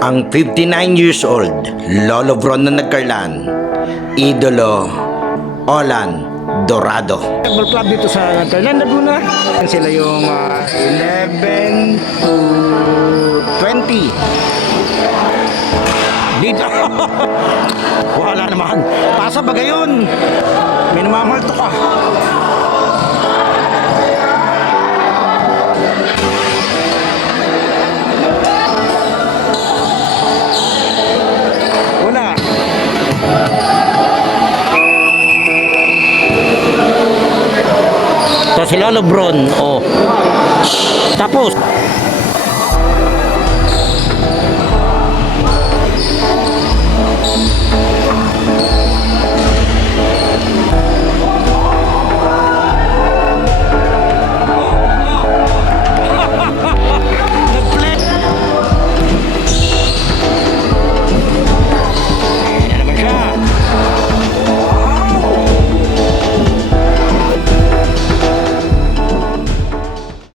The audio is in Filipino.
ang 59 years old Lolo Bron na nagkarlan, idolo Olan Dorado. Football club dito sa Thailand, Laguna. Sila yung ah, 11 to 20. Dito. Wala naman. Pasa ba gayon? May namamalto ka. To si Lolo Bron, oh. Tapos,